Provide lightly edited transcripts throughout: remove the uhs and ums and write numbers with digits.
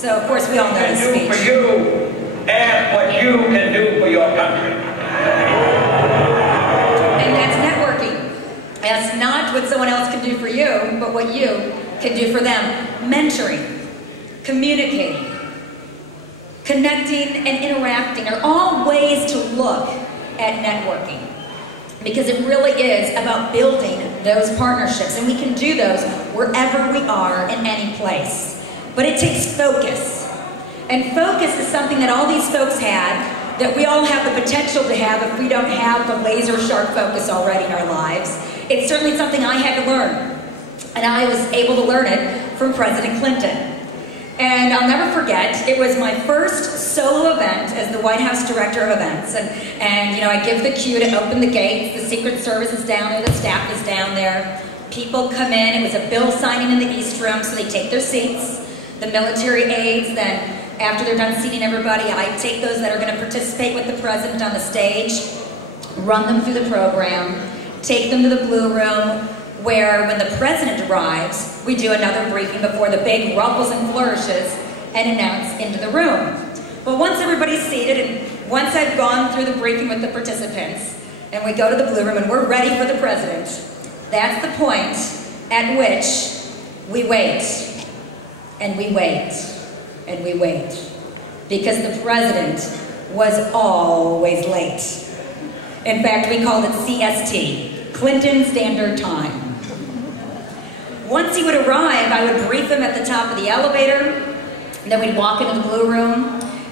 So, of course, we all know the speech. Can do for you, and what you can do for your country. And that's networking. That's not what someone else can do for you, but what you can do for them. Mentoring, communicating, connecting, and interacting are all ways to look at networking. Because it really is about building those partnerships. And we can do those wherever we are in any place. But it takes focus. And focus is something that all these folks had, that we all have the potential to have if we don't have the laser sharp focus already in our lives. It's certainly something I had to learn. And I was able to learn it from President Clinton. And I'll never forget, it was my first solo event as the White House Director of Events. And you know, I give the cue to open the gates, the Secret Service is down there, the staff is down there. People come in, it was a bill signing in the East Room, so they take their seats. The military aides, then after they're done seating everybody, I take those that are going to participate with the President on the stage, run them through the program, take them to the Blue Room, where when the President arrives, we do another briefing before the big ruffles and flourishes and announce into the room. But once everybody's seated and once I've gone through the briefing with the participants and we go to the Blue Room and we're ready for the President, that's the point at which we wait and we wait and we wait, because the President was always late. In fact, we called it CST, Clinton Standard Time. Once he would arrive, I would brief him at the top of the elevator, and then we'd walk into the Blue Room,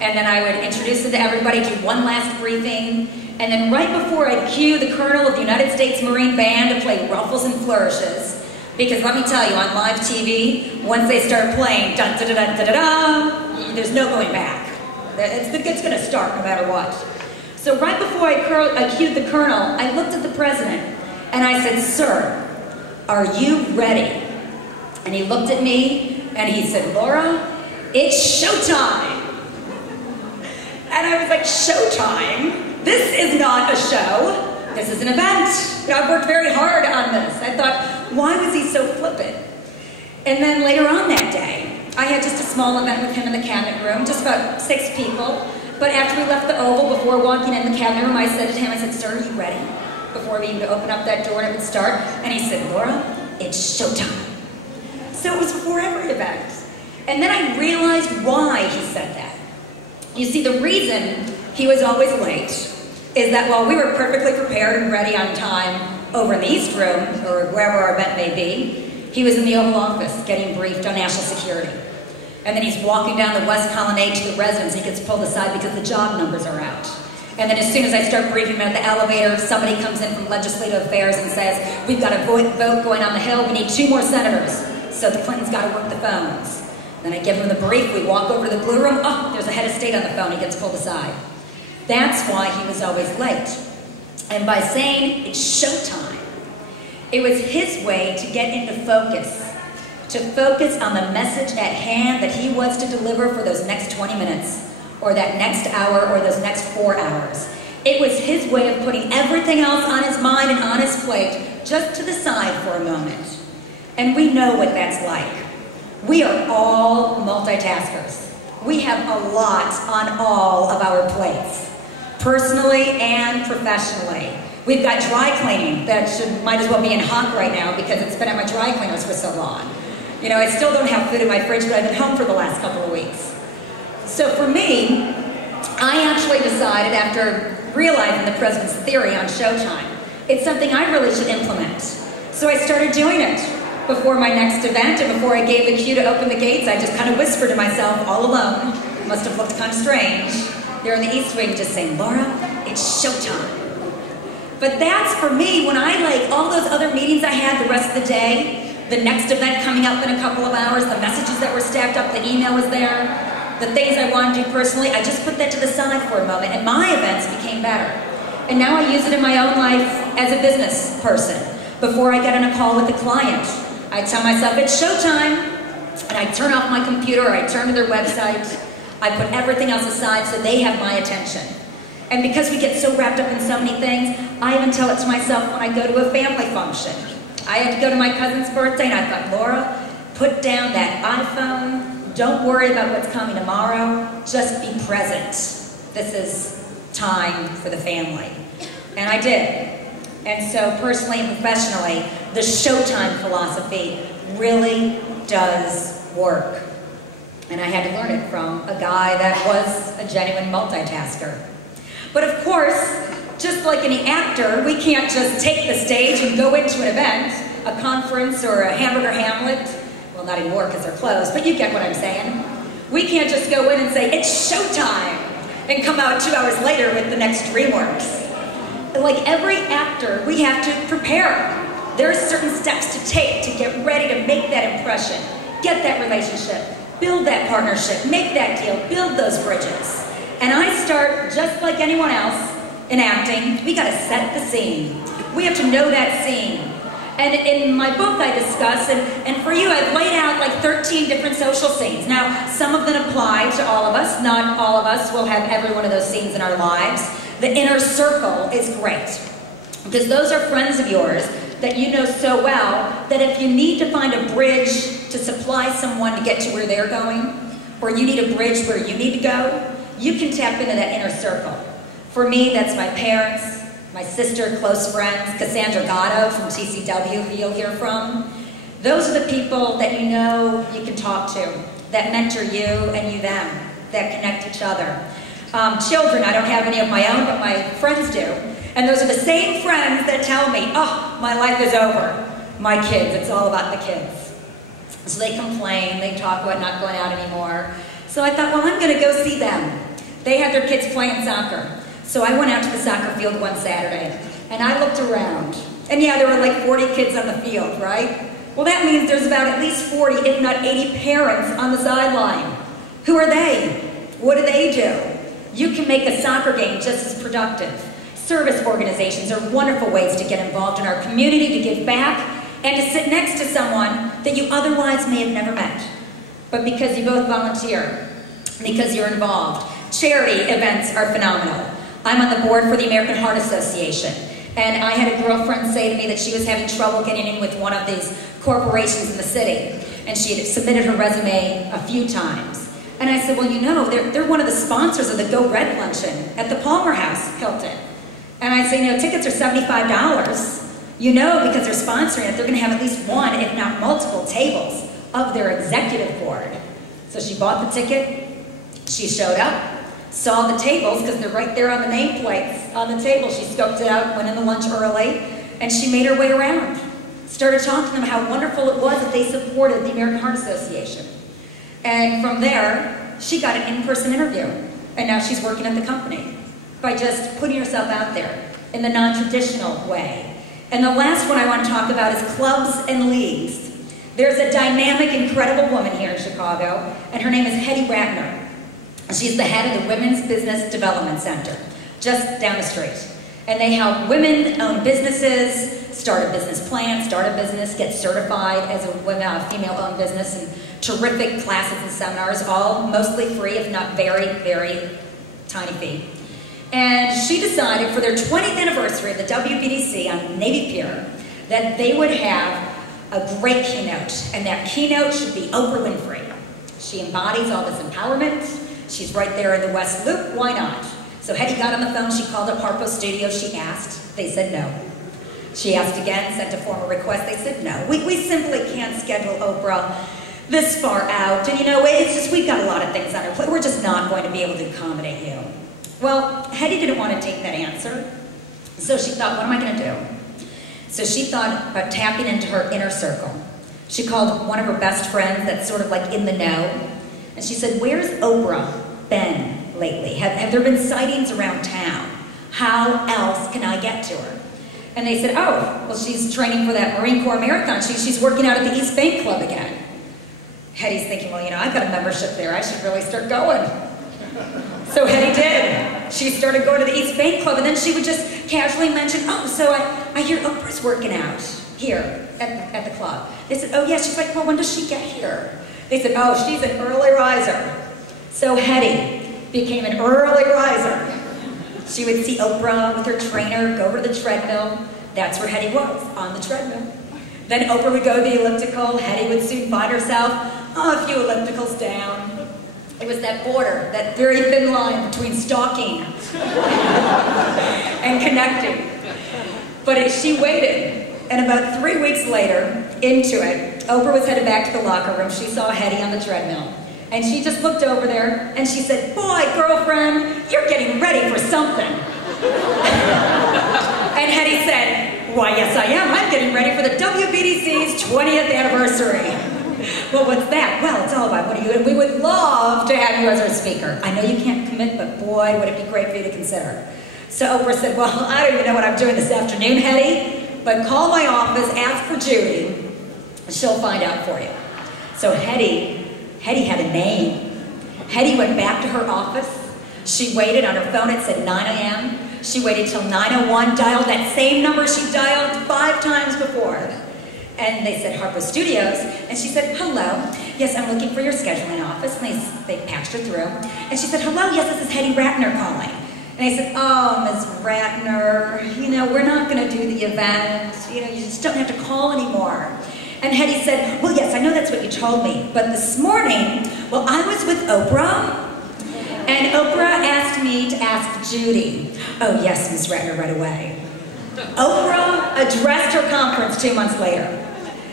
and then I would introduce him to everybody, do one last briefing, and then right before I'd cue the Colonel of the United States Marine Band to play Ruffles and Flourishes, because let me tell you, on live TV, once they start playing dun-da-da-da-da-da, there's no going back. It's going to start no matter what. So right before I cued the Colonel, I looked at the President, and I said, "Sir, are you ready?" And he looked at me and he said, "Laura, it's showtime." And I was like, "Showtime? This is not a show. This is an event. I've worked very hard on this." I thought, why was he so flippant? And then later on that day, I had just a small event with him in the cabinet room, just about 6 people. But after we left the Oval, before walking in the cabinet room, I said to him, I said, "Sir, are you ready?" Before we even open up that door and it would start. And he said, "Laura, it's showtime." So it was before every event. And then I realized why he said that. You see, the reason he was always late is that while we were perfectly prepared and ready on time over in the East Room, or wherever our event may be, he was in the Oval Office getting briefed on national security. And then he's walking down the West Colonnade to the residence, and he gets pulled aside because the job numbers are out. And then as soon as I start briefing him at the elevator, somebody comes in from Legislative Affairs and says, "We've got a vote going on the Hill, we need 2 more senators." So the Clintons got to work the phones. Then I give him the brief, we walk over to the Blue Room, oh, there's a head of state on the phone, he gets pulled aside. That's why he was always late. And by saying it's showtime, it was his way to get into focus, to focus on the message at hand that he was to deliver for those next 20 minutes, or that next hour, or those next 4 hours. It was his way of putting everything else on his mind and on his plate just to the side for a moment. And we know what that's like. We are all multitaskers. We have a lot on all of our plates, personally and professionally. We've got dry cleaning that might as well be in hot right now because it's been at my dry cleaners for so long. You know, I still don't have food in my fridge, but I've been home for the last couple of weeks. So for me, I actually decided, after realizing the President's theory on showtime, it's something I really should implement. So I started doing it. Before my next event and before I gave the cue to open the gates, I just kind of whispered to myself all alone. Must have looked kind of strange. There in the East Wing just saying, "Laura, it's showtime." But that's for me, when I, like all those other meetings I had the rest of the day, the next event coming up in a couple of hours, the messages that were stacked up, the email was there, the things I wanted to do personally, I just put that to the side for a moment, and my events became better. And now I use it in my own life as a business person. Before I get on a call with a client, I tell myself it's showtime, and I turn off my computer, or I turn to their website, I put everything else aside so they have my attention. And because we get so wrapped up in so many things, I even tell it to myself when I go to a family function. I had to go to my cousin's birthday, and I thought, "Laura, put down that iPhone, Don't worry about what's coming tomorrow. Just be present. This is time for the family. And I did. And so personally and professionally, the Showtime philosophy really does work. And I had to learn it from a guy that was a genuine multitasker. But of course, just like any actor, we can't just take the stage and go into an event, a conference or a Hamburger Hamlet. Well, not anymore because they're closed, but you get what I'm saying. We can't just go in and say, it's showtime, and come out 2 hours later with the next DreamWorks. Like every actor, we have to prepare. There are certain steps to take to get ready to make that impression, get that relationship, build that partnership, make that deal, build those bridges. And I start just like anyone else in acting. We gotta set the scene. We have to know that scene. And in my book I discuss, and for you I've laid out like 13 different social scenes. Now, some of them apply to all of us. Not all of us will have every one of those scenes in our lives. The inner circle is great, because those are friends of yours that you know so well that if you need to find a bridge to supply someone to get to where they're going, or you need a bridge where you need to go, you can tap into that inner circle. For me, that's my parents, my sister, close friends, Cassandra Gatto from TCW, who you'll hear from. Those are the people that you know you can talk to, that mentor you and you them, that connect each other. Children, I don't have any of my own, but my friends do. And those are the same friends that tell me, oh, my life is over. My kids, it's all about the kids. So they complain, they talk about not going out anymore. So I thought, well, I'm gonna go see them. They had their kids playing soccer. So I went out to the soccer field one Saturday, and I looked around. And yeah, there were like 40 kids on the field, right? Well, that means there's about at least 40, if not 80 parents on the sideline. Who are they? What do they do? You can make a soccer game just as productive. Service organizations are wonderful ways to get involved in our community, to give back, and to sit next to someone that you otherwise may have never met. But because you both volunteer, because you're involved. Charity events are phenomenal. I'm on the board for the American Heart Association, and I had a girlfriend say to me that she was having trouble getting in with one of these corporations in the city, and she had submitted her resume a few times. And I said, well, you know, they're one of the sponsors of the Go Red Luncheon at the Palmer House, Hilton. And I say, you know, tickets are $75. You know, because they're sponsoring it, they're gonna have at least one, if not multiple tables of their executive board. So she bought the ticket, she showed up, saw the tables, because they're right there on the nameplates on the table. She scoped it out, went in the lunch early, and she made her way around. Started talking to them how wonderful it was that they supported the American Heart Association. And from there, she got an in-person interview. And now she's working at the company by just putting herself out there in the non-traditional way. And the last one I want to talk about is clubs and leagues. There's a dynamic, incredible woman here in Chicago, and her name is Hetty Ratner. She's the head of the Women's Business Development Center, just down the street. And they help women own businesses, start a business plan, start a business, get certified as a female-owned business, and terrific classes and seminars, all mostly free, if not very, very tiny fee. And she decided for their 20th anniversary of the WBDC on Navy Pier that they would have a great keynote, and that keynote should be Oprah Winfrey. She embodies all this empowerment. She's right there in the West Loop, why not? So Hetty got on the phone, she called up Harpo Studios, she asked, they said no. She asked again, sent a formal request, they said no. We simply can't schedule Oprah this far out, and you know, it's just, we've got a lot of things on our plate, we're just not going to be able to accommodate you. Well, Hetty didn't want to take that answer, so she thought, what am I going to do? So she thought about tapping into her inner circle. She called one of her best friends that's sort of like in the know, and she said, where's Oprah been lately? Have there been sightings around town? How else can I get to her? And they said, oh, well, she's training for that Marine Corps Marathon. She's working out at the East Bank Club again. Hetty's thinking, well, you know, I've got a membership there. I should really start going. So Hetty did. She started going to the East Bank Club, and then she would just casually mention, oh, so I hear Oprah's working out here at the club. They said, oh, yeah. She's like, well, when does she get here? They said, oh, she's an early riser. So Hetty became an early riser. She would see Oprah with her trainer go over to the treadmill. That's where Hetty was, on the treadmill. Then Oprah would go to the elliptical. Hetty would soon find herself a few ellipticals down. It was that border, that very thin line between stalking and connecting. But she waited, and about 3 weeks later, into it, Oprah was headed back to the locker room. She saw Hetty on the treadmill. And she just looked over there, and she said, "Boy, girlfriend, you're getting ready for something." And Hetty said, "Why, yes I am. I'm getting ready for the WBDC's 20th anniversary." "Well, what's that?" "Well, it's all about what are you, and we would love to have you as our speaker. I know you can't commit, but boy, would it be great for you to consider." So Oprah said, "Well, I don't even know what I'm doing this afternoon, Hetty, but call my office, ask for Judy, and she'll find out for you." So Hetty had a name. Hetty went back to her office. She waited on her phone. It said 9 a.m. She waited till 9:01, dialed that same number she dialed 5 times before. And they said, "Harpo Studios." And she said, "Hello. Yes, I'm looking for your scheduling office." And they patched her through. And she said, "Hello, yes, this is Hetty Ratner calling." And I said, "Oh, Ms. Ratner, we're not going to do the event. You just don't have to call anymore." And Hetty said, "Well, yes, I know that's what you told me. But this morning, well, I was with Oprah. And Oprah asked me to ask Judy." "Oh, yes, Ms. Ratner," right away. Oprah addressed her conference 2 months later.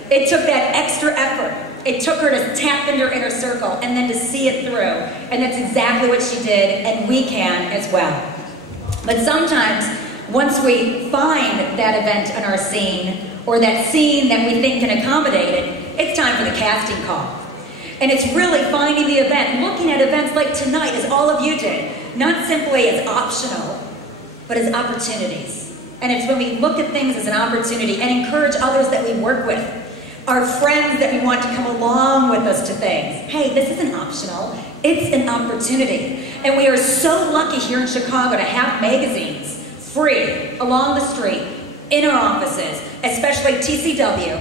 It took that extra effort. It took her to tap into her inner circle and then to see it through. And that's exactly what she did, and we can as well. But sometimes, once we find that event in our scene, or that scene that we think can accommodate it, it's time for the casting call. And it's really finding the event, looking at events like tonight, as all of you did, not simply as optional, but as opportunities. And it's when we look at things as an opportunity and encourage others that we work with, our friends that we want to come along with us to things. Hey, this isn't optional, it's an opportunity. And we are so lucky here in Chicago to have magazines free along the street, in our offices, especially TCW.